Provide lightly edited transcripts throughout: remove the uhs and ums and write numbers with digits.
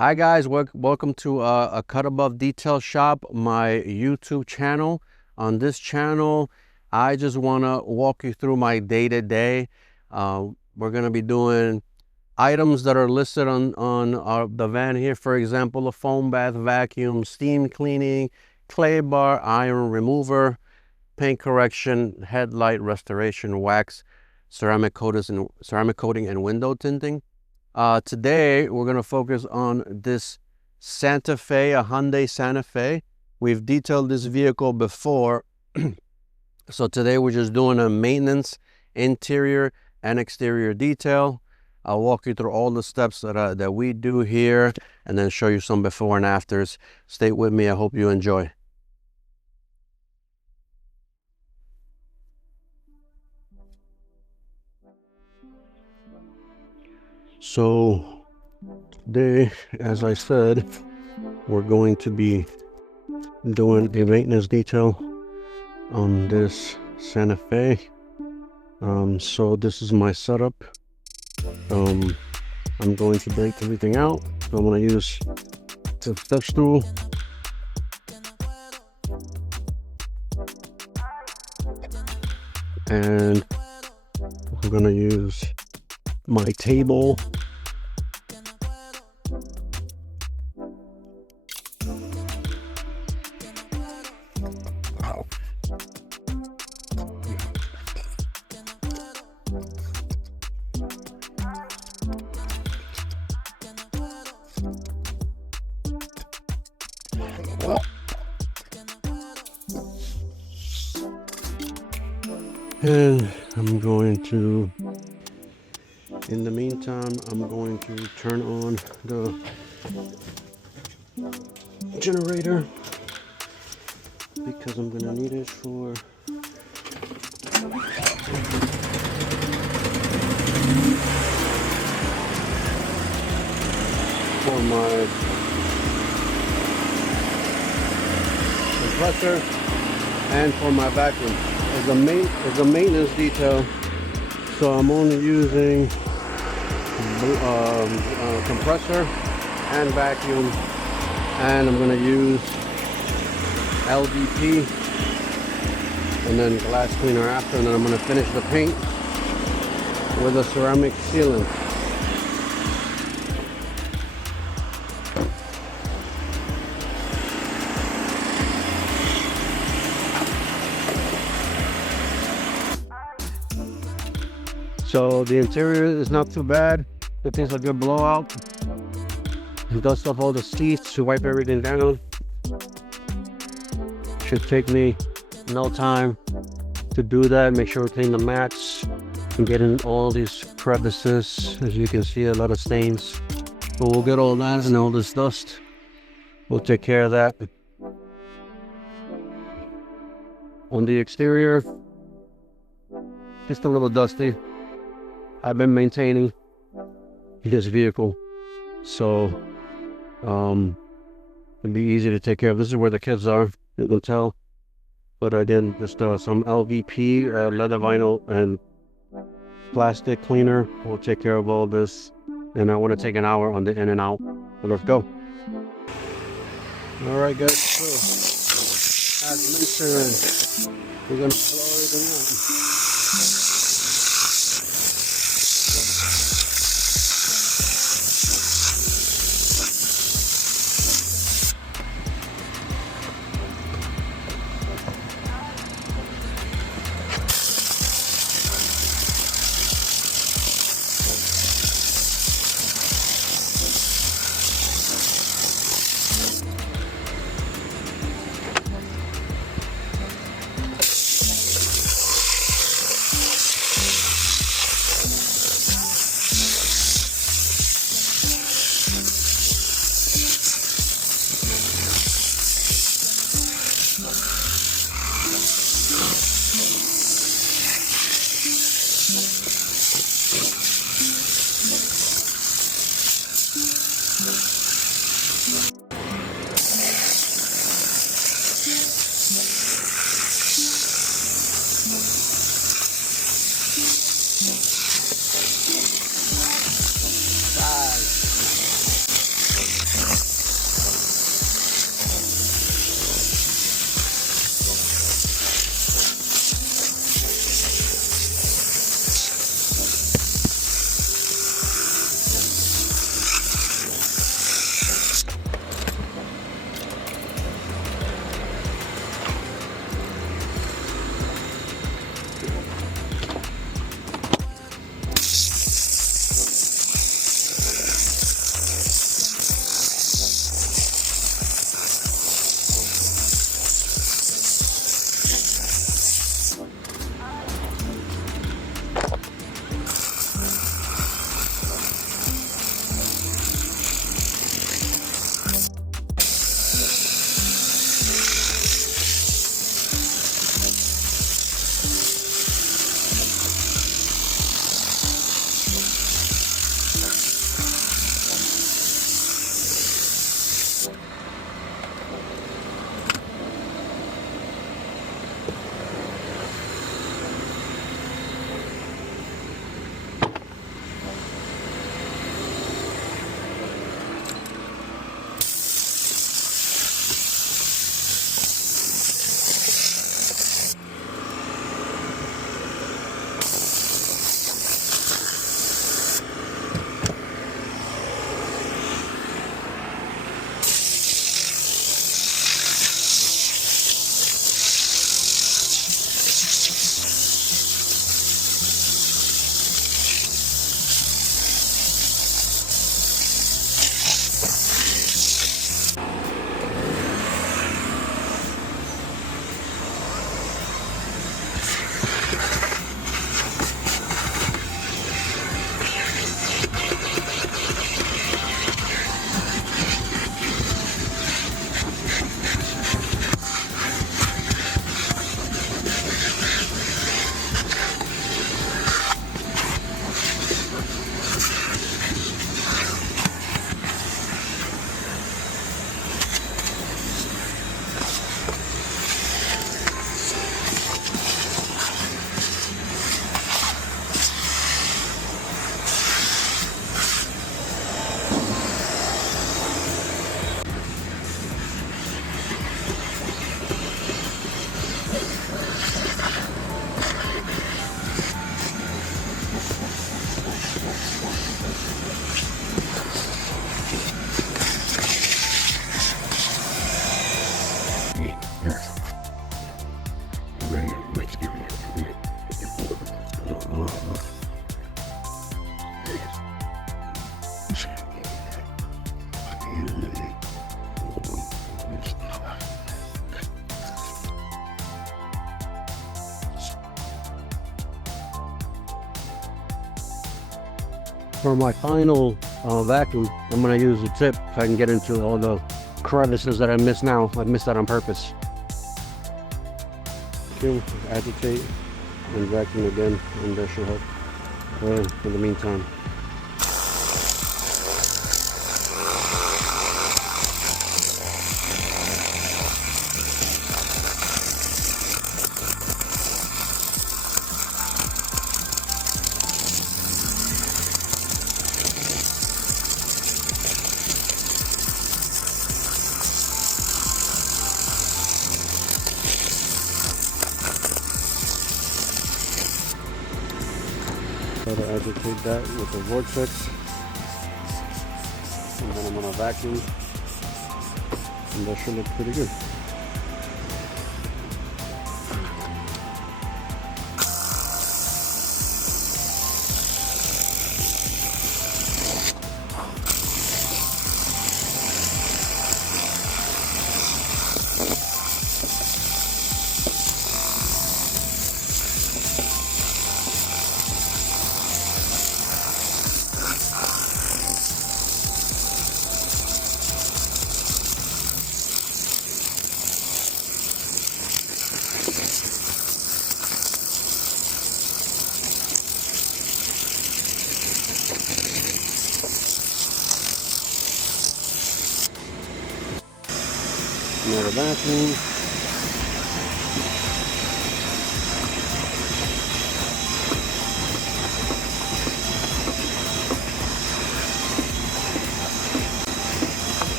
Hi guys, welcome to a Cut Above Detail Shop, my YouTube channel. On this channel, I just want to walk you through my day-to-day. We're going to be doing items that are listed on the van here. For example, a foam bath vacuum, steam cleaning, clay bar, iron remover, paint correction, headlight restoration, wax, ceramic coating and window tinting. Today, we're going to focus on this Santa Fe, a Hyundai Santa Fe. We've detailed this vehicle before. So today, we're just doing a maintenance, interior and exterior detail. I'll walk you through all the steps that we do here and then show you some before and afters. Stay with me. I hope you enjoy. So today, as I said, we're going to be doing a maintenance detail on this Santa Fe. So this is my setup. I'm going to break everything out. So I'm going to use the step stool. And we're going to use my table. And I'm going to, in the meantime, I'm going to turn on the generator because I'm going to need it for my compressor and for my vacuum. It's a maintenance detail, so I'm only using compressor and vacuum, and I'm going to use LVP and then glass cleaner after, and then I'm going to finish the paint with a ceramic sealant. So the interior is not too bad. It takes a good blowout. It does off all the seats to wipe everything down. Should take me no time to do that. Make sure we clean the mats and get in all these crevices. As you can see, a lot of stains. But we'll get all that and all this dust. We'll take care of that. On the exterior, just a little dusty. I've been maintaining this vehicle, so it'd be easy to take care of. This is where the kids are, you can tell. But I did just some LVP, leather vinyl, and plastic cleaner. We'll take care of all this, and I want to take an hour on the in and out. So let's go. All right, guys. So, as mentioned, we're gonna blow everything out. For my final vacuum, I'm gonna use the tip so I can get into all the crevices that I missed now. I missed that on purpose. Okay, agitate and vacuum again, and that should help. In the meantime. Try to agitate that with the vortex, and then I'm gonna vacuum, and that should look pretty good. Another vacuum.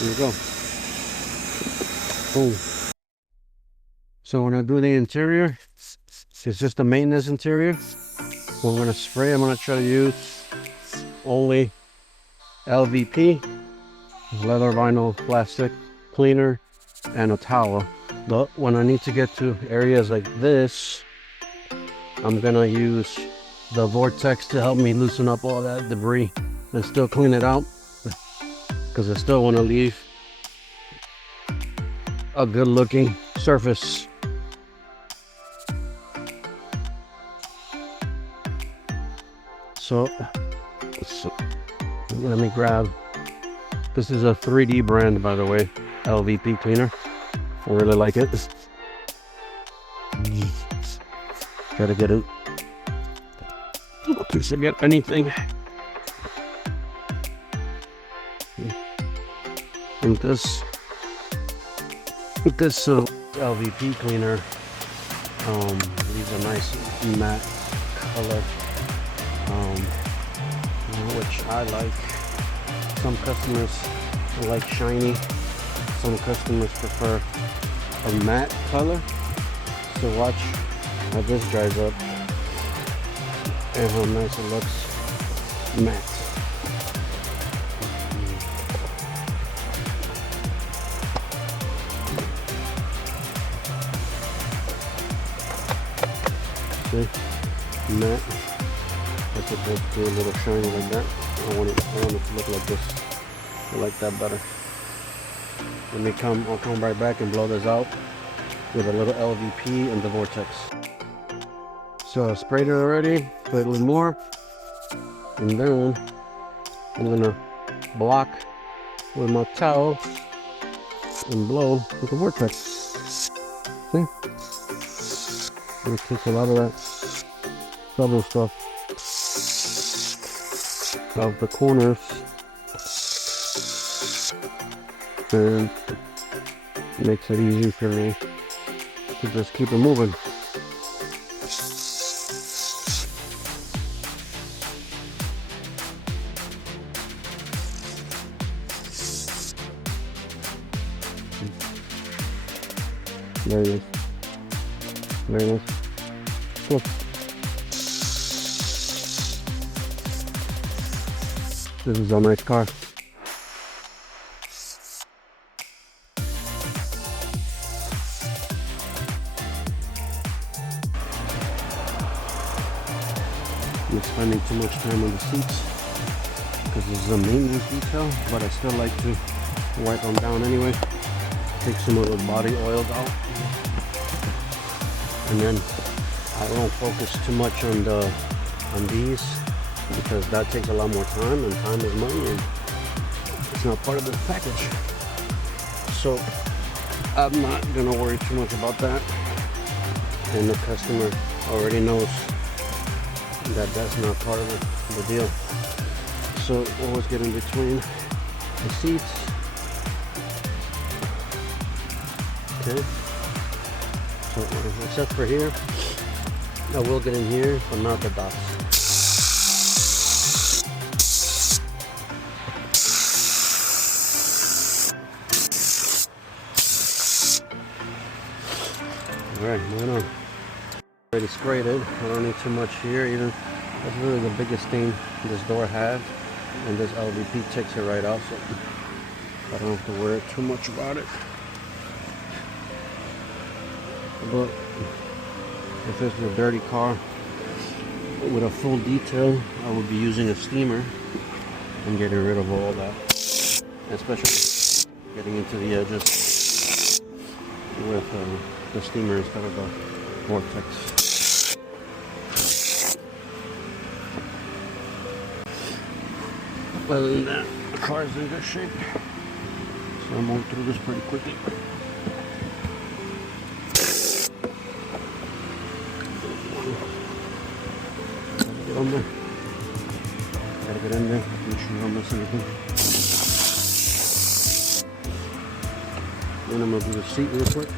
There you go. Boom. So when I do the interior, it's just a maintenance interior. When I'm going to spray, I'm going to try to use only LVP, leather vinyl plastic cleaner, and a towel. But when I need to get to areas like this, I'm going to use the vortex to help me loosen up all that debris and still clean it out, because I still want to leave a good looking surface. So let me grab, this is a 3D brand, by the way, LVP cleaner. I really like it. Try to get it, not to forget anything. And this LVP cleaner leaves a nice matte color, which I like. Some customers like shiny, some customers prefer a matte color. So watch how this dries up and how nice it looks matte. See, matte. That's supposed to be a little shiny like that. I want it to look like this. I like that better. I'll come right back and blow this out with a little LVP and the vortex. So I sprayed it already, put a little more, and then I'm gonna block with my towel and blow with the vortex. See? It takes a lot of that subtle stuff out of the corners and makes it easy for me to just keep it moving. Very nice. Very nice. Cool. This is a nice car. I'm spending too much time on the seats because this is a maintenance detail, but I still like to wipe them down anyway. Take some of the body oils out, and then I won't focus too much on these because that takes a lot more time, and time is money, and it's not part of the package. So I'm not gonna worry too much about that, and the customer already knows that that's not part of the deal. So always get in between the seats. Okay. So except for here, I will get in here, but not the dots. Alright, moving on. Already sprayed it. I don't need too much here either. That's really the biggest thing this door has, and this LVP takes it right out, so I don't have to worry too much about it. But if this is a dirty car with a full detail, I would be using a steamer and getting rid of all that, especially getting into the edges with the steamer instead of the vortex. Other than that, the car is in good shape, so I'll move through this pretty quickly. Gotta get on there. Gotta get in there. Make sure you don't miss anything. Then I'm gonna do the seat real quick.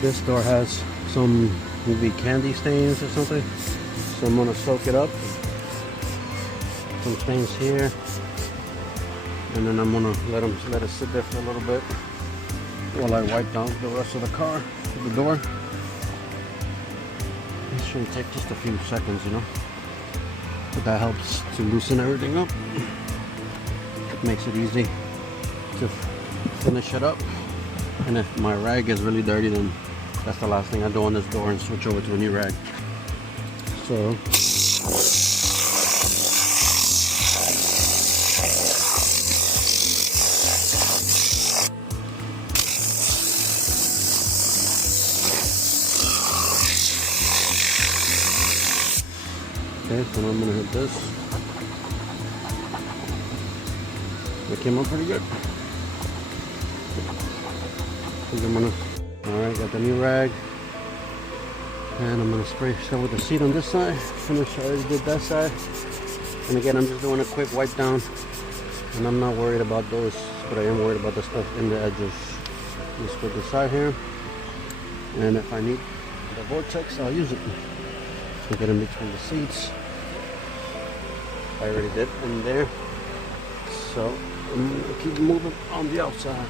This door has some maybe candy stains or something, so I'm gonna soak it up. Some stains here, and then I'm gonna let it sit there for a little bit while I wipe down the rest of the car, the door. It shouldn't take just a few seconds, you know, but that helps to loosen everything up. It makes it easy to finish it up. And if my rag is really dirty, then that's the last thing I do on this door, and switch over to a new rag. So okay, so now I'm gonna hit this. It came out pretty good. Alright, got the new rag, and I'm gonna spray some with the seat on this side. Finish, I already did that side, and again I'm just doing a quick wipe down, and I'm not worried about those, but I am worried about the stuff in the edges. Just put this side here, and if I need the vortex, I'll use it. So get in between the seats. I already did in there, so I'm gonna keep moving on the outside.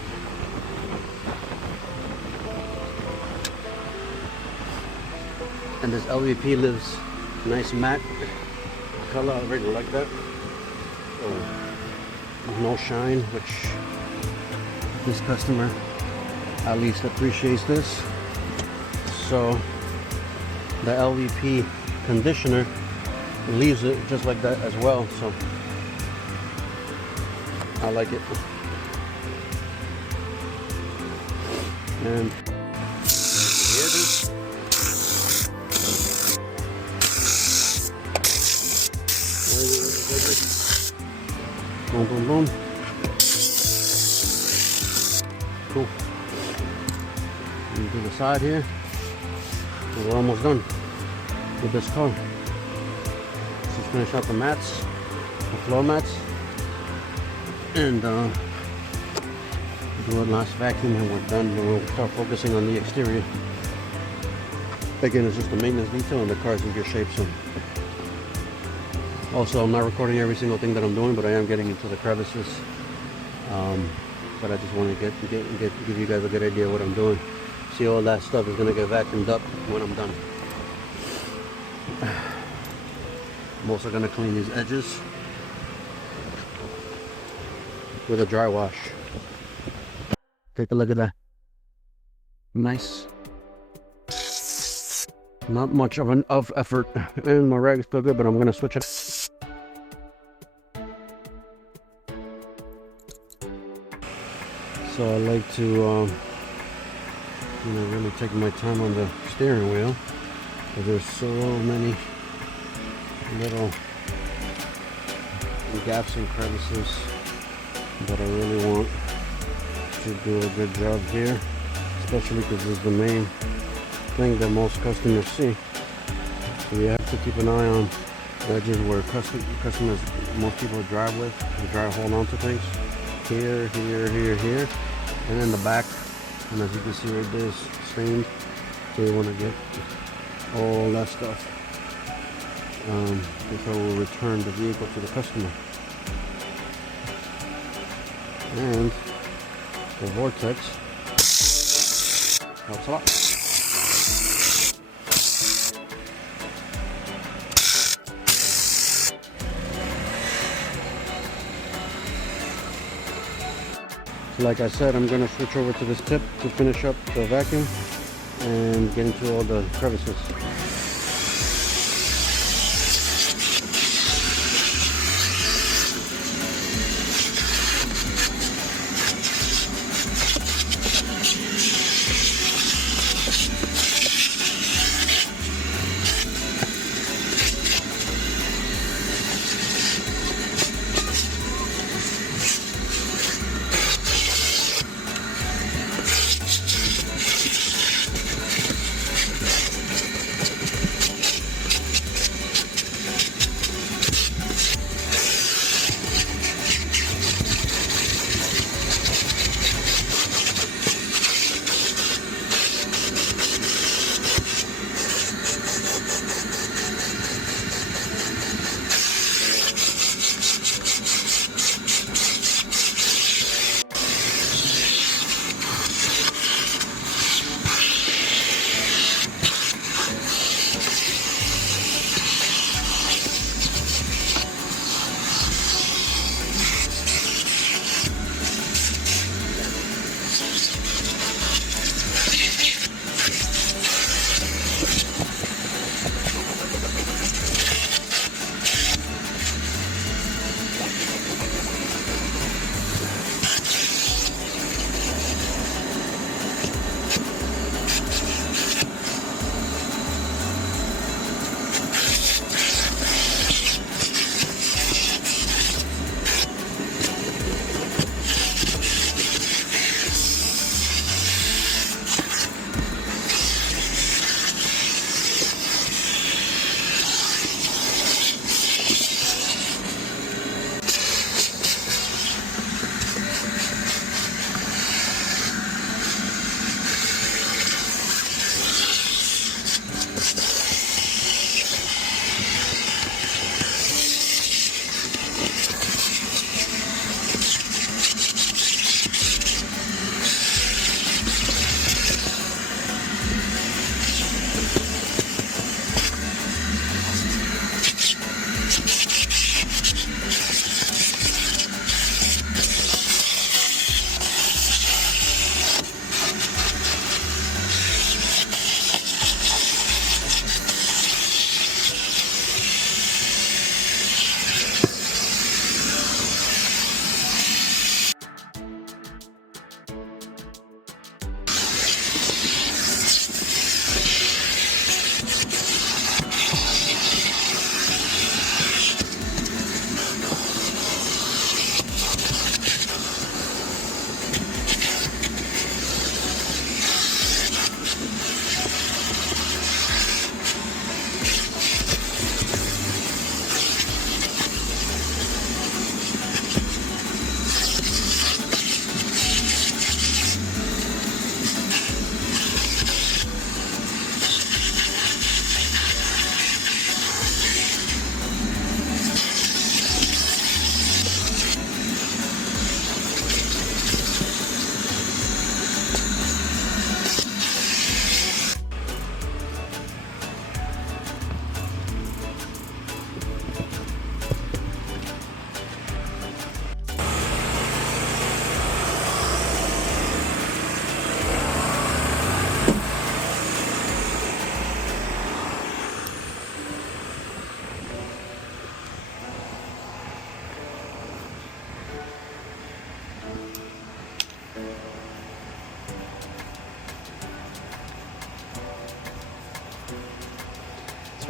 And this LVP lives nice matte color. I really like that. No shine, which this customer at least appreciates this. So the LVP conditioner leaves it just like that as well, so I like it. And here it is. Boom, boom, boom. Cool. And to the side here, and we're almost done with this car. Let's just finish out the mats, the floor mats, and do a last vacuum, and we're done. And we'll start focusing on the exterior. Again, it's just a maintenance detail, and the car's in good shape. So, also, I'm not recording every single thing that I'm doing, but I am getting into the crevices. But I just want to give you guys a good idea of what I'm doing. See, all that stuff is going to get vacuumed up when I'm done. I'm also going to clean these edges with a dry wash. Take a look at that. Nice. Not much of effort, and my rag is still good, but I'm going to switch it. So I like to really take my time on the steering wheel, because there's so many little gaps and crevices that I really want to do a good job here, especially because this is the main thing that most customers see. So you have to keep an eye on edges where customers, most people drive with, and hold on to things. Here, here, and in the back. And as you can see right there, it's stained. So you want to get all that stuff before we return the vehicle to the customer. And the vortex helps a lot. So like I said, I'm going to switch over to this tip to finish up the vacuum and get into all the crevices.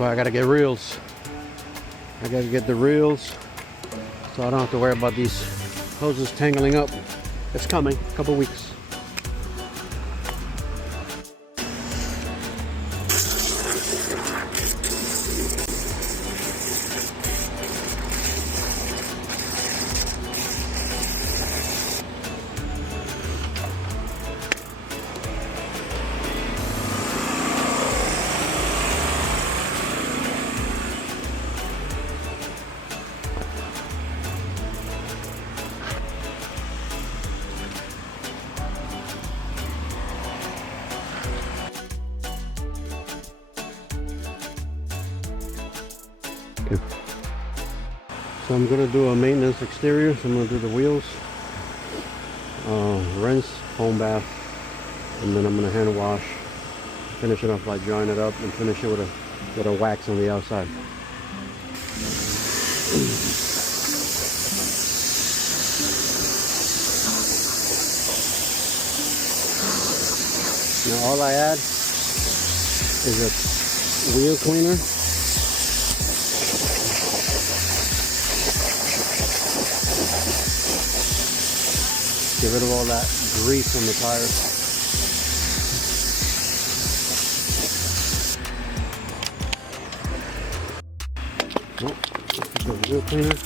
why I gotta get reels. I gotta get the reels so I don't have to worry about these hoses tangling up. It's coming, a couple weeks. So I'm gonna do a maintenance exterior. So I'm gonna do the wheels, rinse, foam bath, and then I'm gonna hand wash. Finish it off by drying it up and finish it with a wax on the outside. Now all I add is a wheel cleaner. Get rid of all that grease on the tires. Oh, the wheel cleaner.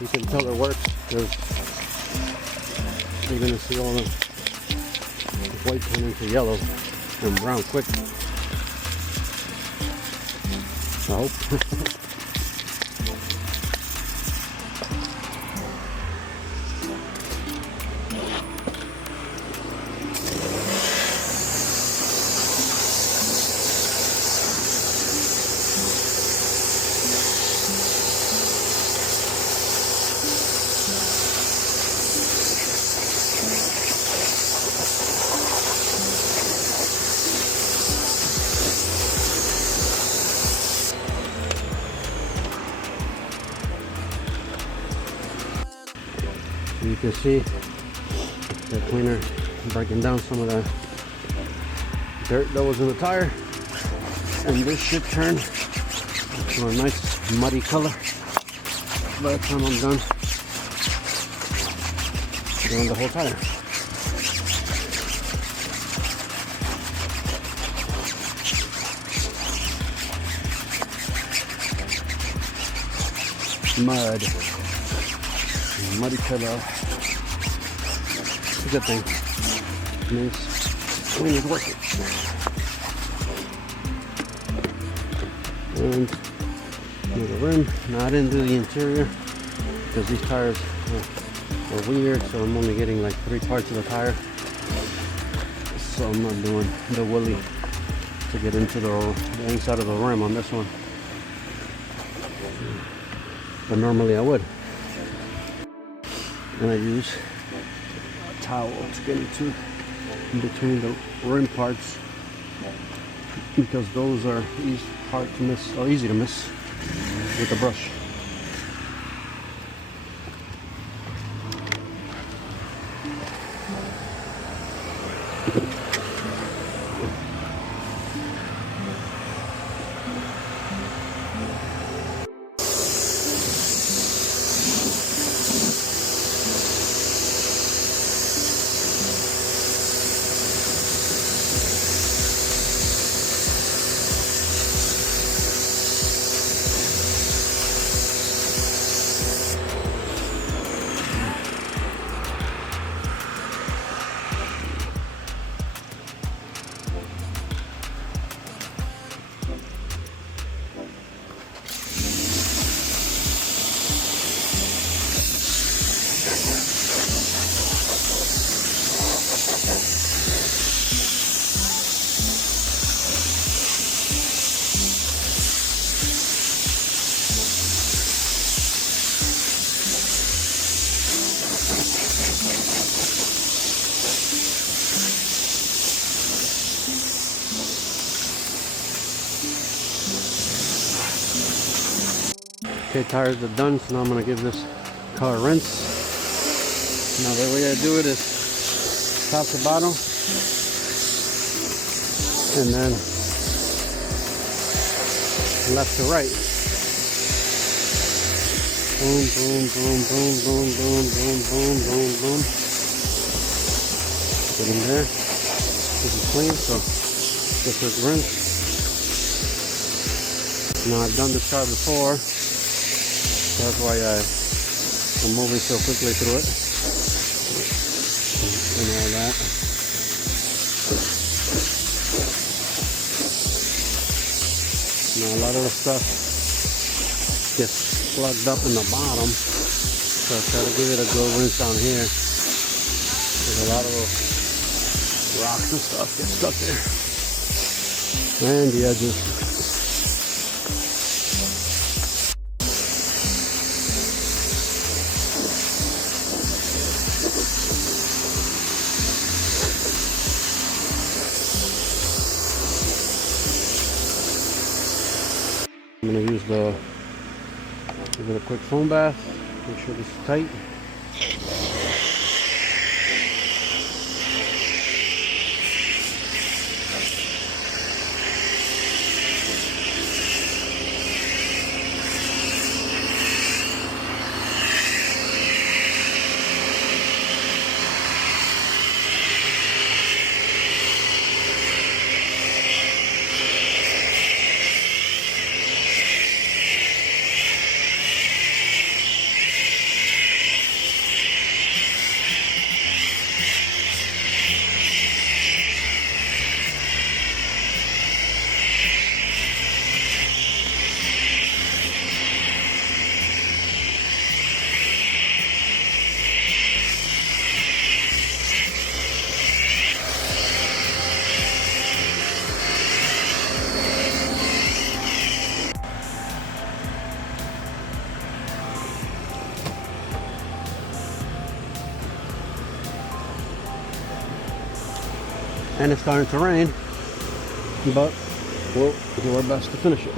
You can tell it works because you're going to see all the white turn into yellow and brown quick. I hope. You can see the cleaner breaking down some of the dirt that was in the tire, and this should turn to a nice muddy color by the time I'm done doing the whole tire. Muddy color. It's a good thing. It means clean is working. And do the rim. Now I didn't do the interior because these tires are weird, so I'm only getting like 3 parts of the tire. So I'm not doing the willy to get into the inside of the rim on this one. But normally I would. And I use a towel to get into in between the rim parts because those are hard to miss or easy to miss with a brush. Okay, tires are done, so now I'm going to give this car a rinse. Now the way I do it is top to bottom, and then left to right. Boom, boom, boom, boom, boom, boom, boom, boom, boom, boom. Get in there. This is clean, so just quick rinse. Now I've done this car before, so that's why I'm moving so quickly through it and all that. Now a lot of the stuff gets plugged up in the bottom, so I try to give it a good rinse down here. There's a lot of those rocks and stuff get stuck there, and the edges. I'm going to give it a quick foam bath, make sure this is tight. And it's starting to rain, but we'll do our best to finish it.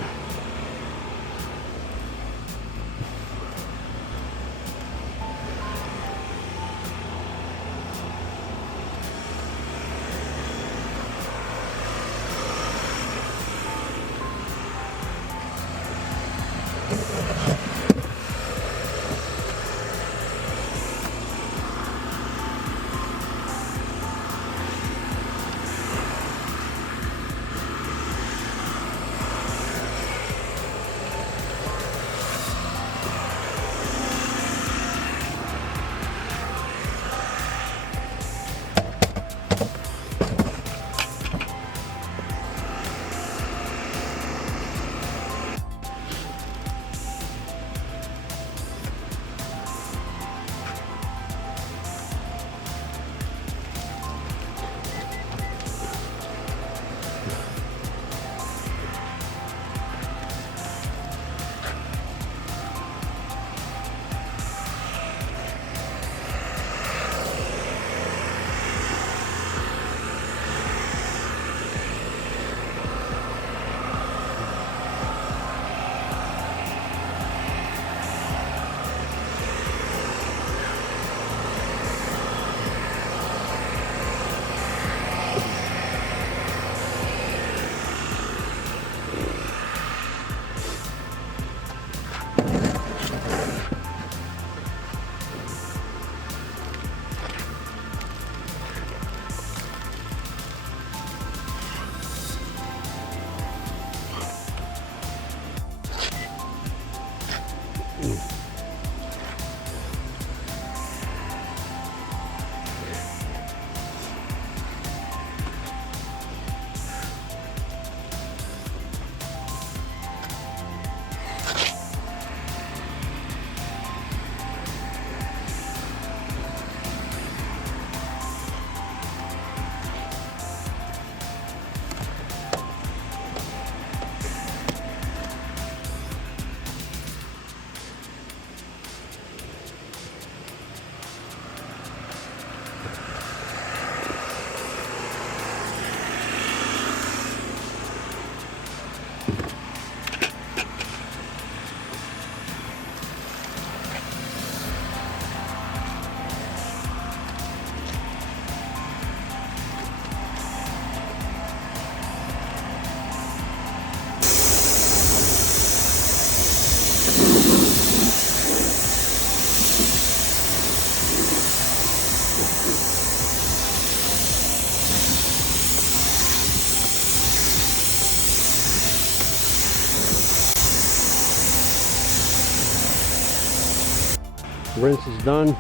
Rinse is done.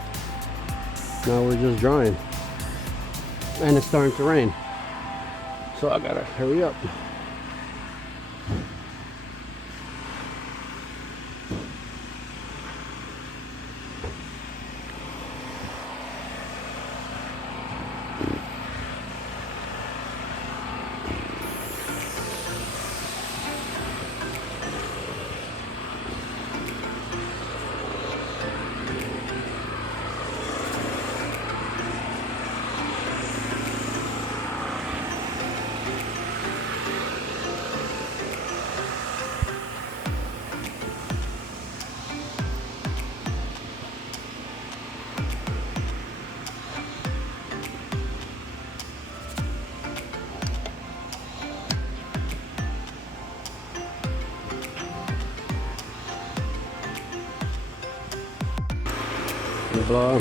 Now we're just drying. And it's starting to rain. So I gotta hurry up. Blow.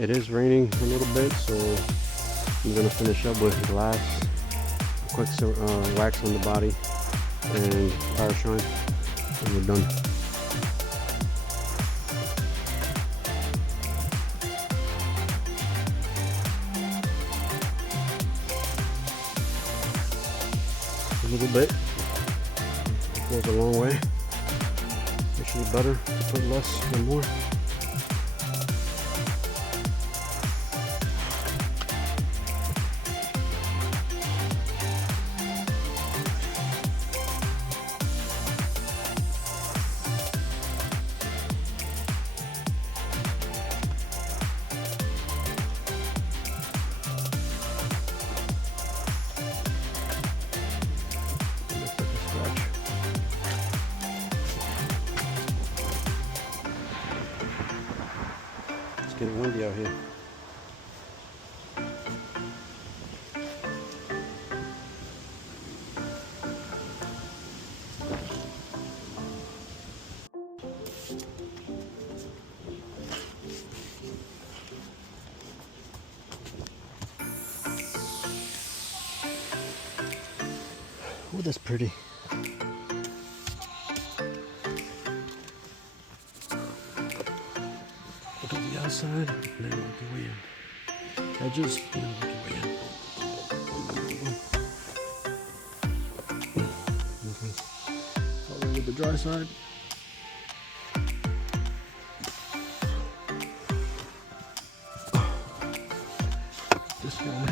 It is raining a little bit, so I'm gonna finish up with glass, quick wax on the body, and power shine, and we're done. A little bit goes a long way. Actually, better to put less than more. It's getting windy out here. Oh, that's pretty. Look at the outside, and then look at way in. Edges, and then look at way in. Okay. All over the dry side. This guy.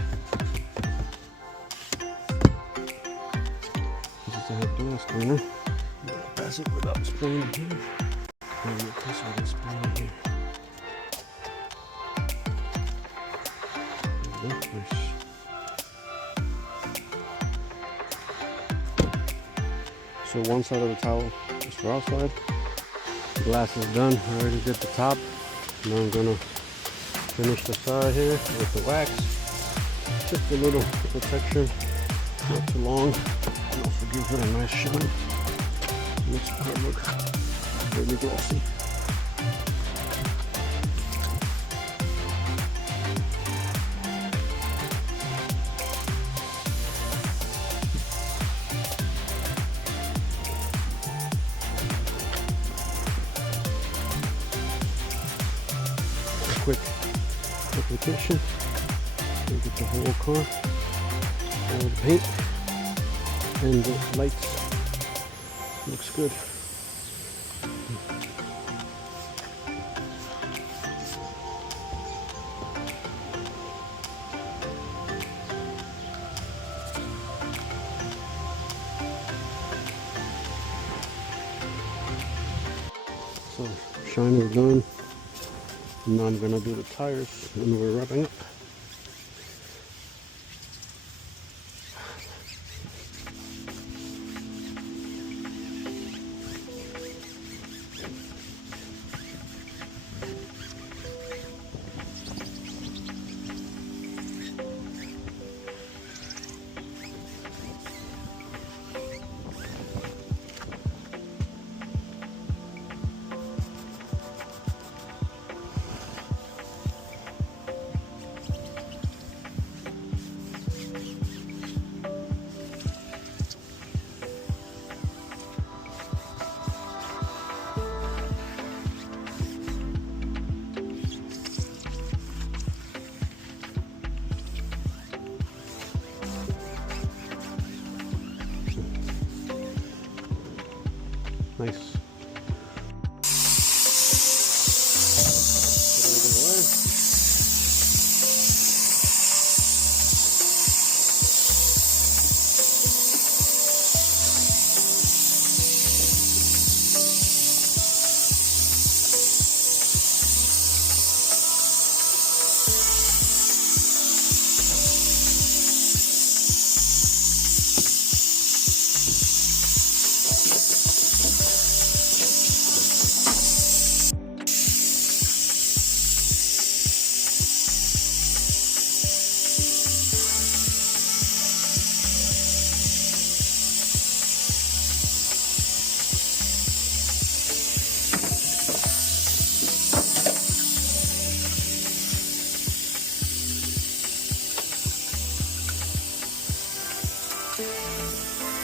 This is a glass cleaner. I'm gonna pass it without spraying it here. I'm gonna get closer to spraying it here. go. Nice. So one side of the towel is for outside. The glass is done. I already did the top. Now I'm gonna finish the side here with the wax. Just a little protection, not too long. And also gives it a nice shine. Makes the car look really glossy. Quick application. You get the whole car, all the paint and the lights. Looks good. So shine is done. Now I'm gonna do the tires and we're wrapping up. Nice. Put everything away.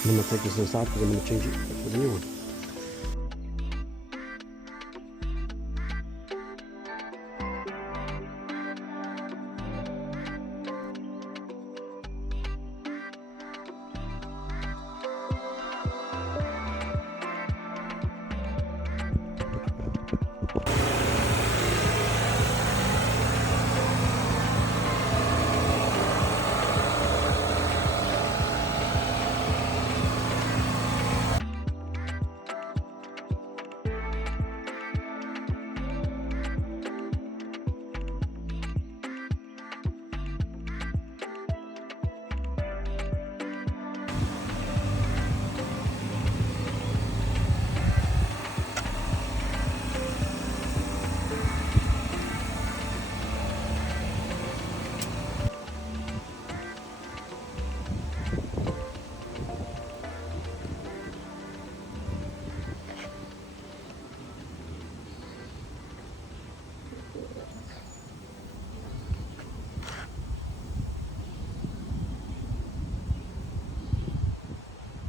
I'm gonna take this inside because I'm gonna change it for the new one.